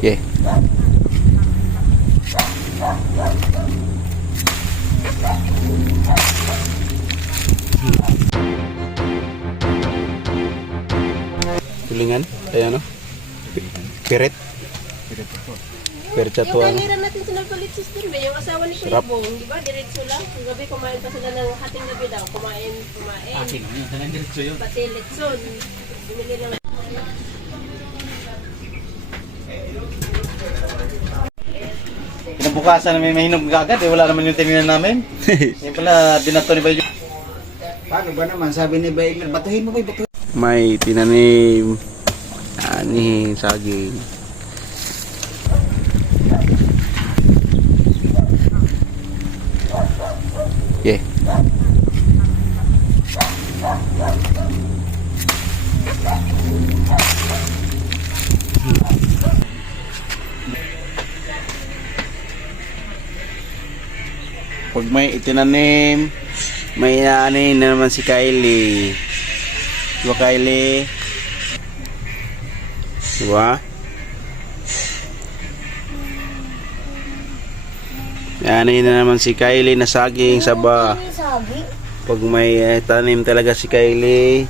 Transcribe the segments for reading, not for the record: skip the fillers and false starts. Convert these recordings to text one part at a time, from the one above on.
Yeah. Tulingan? Ayan o. Piret. Piret sa Yung tuwa. kanira natin sinapalit system ba? Yung asawa ni Kuya Bong, di ba? Diretso lang. Yung gabi kumain pa sila ng hating gabi daw. Kumain. Akin naman yun, talagang diretso yun. Pati litson. Bumili lang. Kinabukasan namin mahinog agad eh, wala naman yung tinignan namin. Yung pala, binato ni Bayo. Paano ba naman? Sabi ni Baigner, batuhin mo ba? Batuhin. May tinanim ani saging. Yeah. Pag may itinanim, may inaani na naman si Kylie. Diba Kylie? Diba? Inaani na naman si Kylie na saging saba. Pag may tanim talaga si Kylie.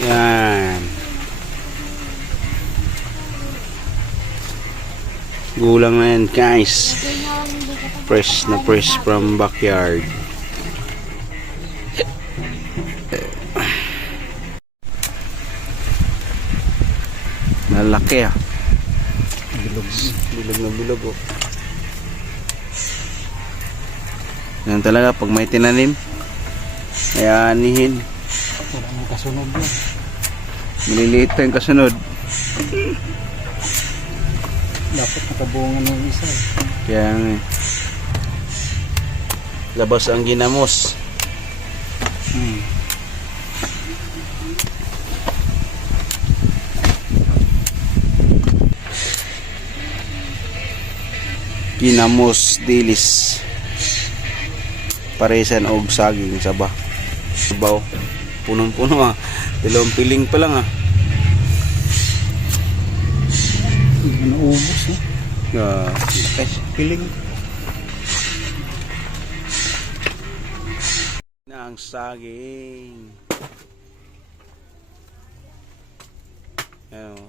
Yan. Gulang na yan guys. Fresh na fresh from backyard. Malaki ah. Bilog na bilog oh. Yan talaga pag may tinanim, kaya anihin. Wala nang kasunod yun. Maliliit pa yung kasunod. Dapat nakabungan ng isa. Kaya nga eh. Labas ang ginamos. Ginamos dilis. Paresan og saging saba. Sabaw. Punong-puno ah. Dalawang piling pa lang ah. Naubos eh. Piling. Na ang saging. Ano?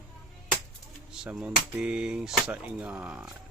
Sa munting saingan.